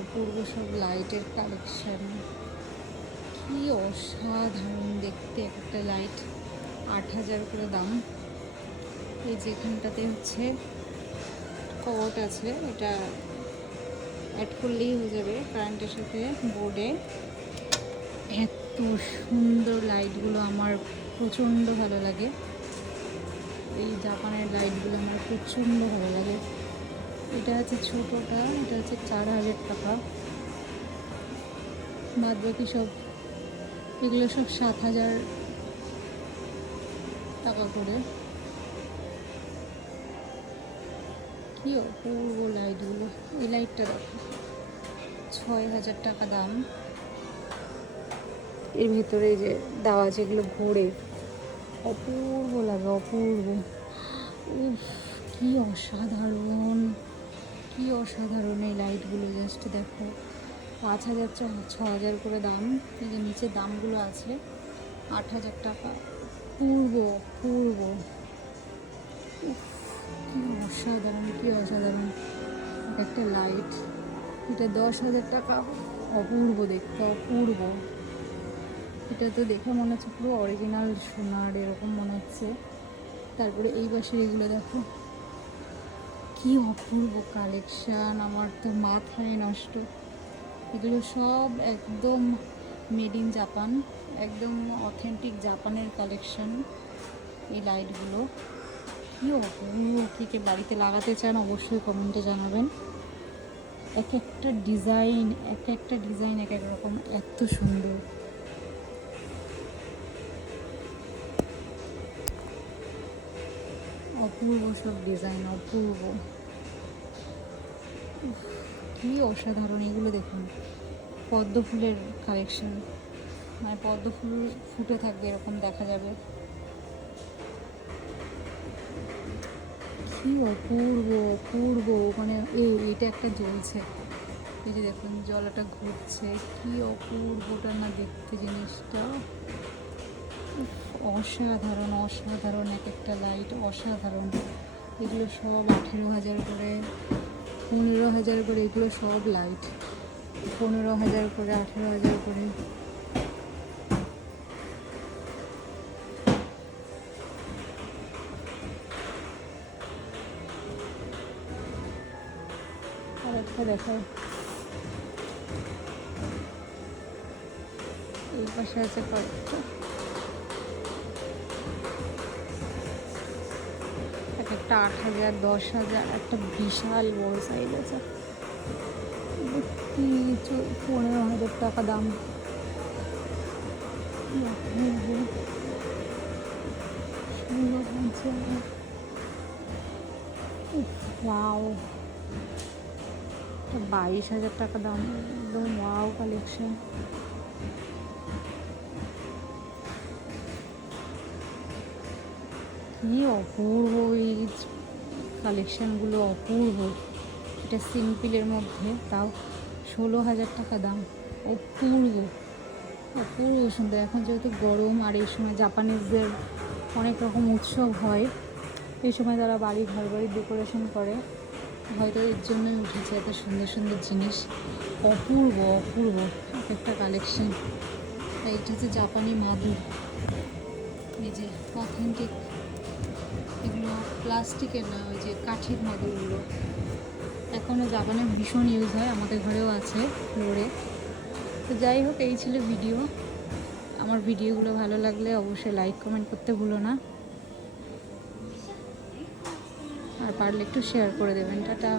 অপূর্ব সব লাইটের কালেকশন কি অসাধারণ দেখতে একটা লাইট আট হাজার করে দাম। এই যেখানটাতে হচ্ছে কট আছে, এটা অ্যাড করলেই হয়ে যাবে কারেন্টের সাথে বোর্ডে এত সুন্দর লাইটগুলো আমার প্রচণ্ড ভালো লাগে। এই জাপানের লাইটগুলো আমার প্রচণ্ড ভালো লাগে। এটা হচ্ছে ছোটোটা, এটা হচ্ছে চার হাজার টাকা। বাদ বাকি সব, এগুলো সব সাত হাজার টাকা করে। কি অপূর্ব লাইটগুলো এই লাইটটা দেখো, ছয় হাজার টাকা দাম। এর ভেতরে যে দেওয়া যেগুলো ঘোরে অপূর্ব লাগে, অপূর্ব। উফ, কি অসাধারণ। কি অসাধারণ এই লাইটগুলো জাস্ট দেখো। পাঁচ হাজার ছ হাজার করে দাম। এই যে নিচে দামগুলো আছে, আট হাজার টাকা। পূর্ব পূর্ব। কি অসাধারণ কি অসাধারণ। একটা লাইট, এটা দশ হাজার টাকা। অপূর্ব দেখতে, অপূর্ব। এটা তো দেখে মনে হচ্ছে পুরো অরিজিনাল সোনার, এরকম মনে হচ্ছে। তারপরে এই পাশের এগুলো দেখো। কি অপূর্ব কালেকশন আমার তো মাথায় নষ্ট। এগুলো সব একদম মেড ইন জাপান একদম অথেন্টিক জাপানের কালেকশন এই লাইটগুলো কী অপূর্ব, কে কে বাড়িতে লাগাতে চান অবশ্যই কমেন্টে জানাবেন। এক একটা ডিজাইন এক একটা ডিজাইন এক এক রকম, এত সুন্দর। অপূর্ব সব ডিজাইন অপূর্ব। কি অসাধারণ এগুলো দেখুন। পদ্ম ফুলের কালেকশন মানে পদ্ম ফুল ফুটে থাকবে, এরকম দেখা যাবে। কি অপূর্ব অপূর্ব। মানে এই এটা একটা জ্বলছে। এই যে দেখুন, জলাটা ঘুরছে। কি অপূর্বটা না দেখতে জিনিসটা। অসাধারণ অসাধারণ এক একটা লাইট অসাধারণ। এগুলো সব আঠেরো হাজার করে, পনেরো হাজার করে, এগুলো সব লাইট পনেরো হাজার করে, আঠেরো হাজার করে। আর একটা দেখাও। এই পাশে আছে কয়েকটা। একটা আট হাজার, দশ হাজার, একটা বিশাল বড় সাইজ আছে। পনেরো হাজার টাকা দাম। ওয়াও বাইশ হাজার টাকা দাম, একদম ওয়াও কালেকশন কি অপূর্ব এই কালেকশানগুলো অপূর্ব। এটা সিম্পলের মধ্যে, তাও ষোলো হাজার টাকা দাম। অপূর্ব অপূর্ব সুন্দর। এখন যেহেতু গরম, আর এই সময় জাপানিজদের অনেক রকম উৎসব হয়, এই সময় তারা বাড়ি ঘর বাড়ি ডেকোরেশন করে। হয়তো এর জন্যই উঠেছে এত সুন্দর সুন্দর জিনিস। অপূর্ব অপূর্ব এক একটা কালেকশন এইটা হচ্ছে জাপানি মাদুর। এই যে অথেন্টিক এগুলো, প্লাস্টিকের না, ওই যে কাঠের মাদুরগুলো এখনও জাপানে ভীষণ ইউজ হয়, আমাদের ঘরেও আছে ফ্লোরে তো যাই হোক, এই ছিল ভিডিও আমার ভিডিওগুলো ভালো লাগলে অবশ্যই লাইক কমেন্ট করতে ভুলো না। আর পারলে একটু শেয়ার করে দেবেন। টাটা।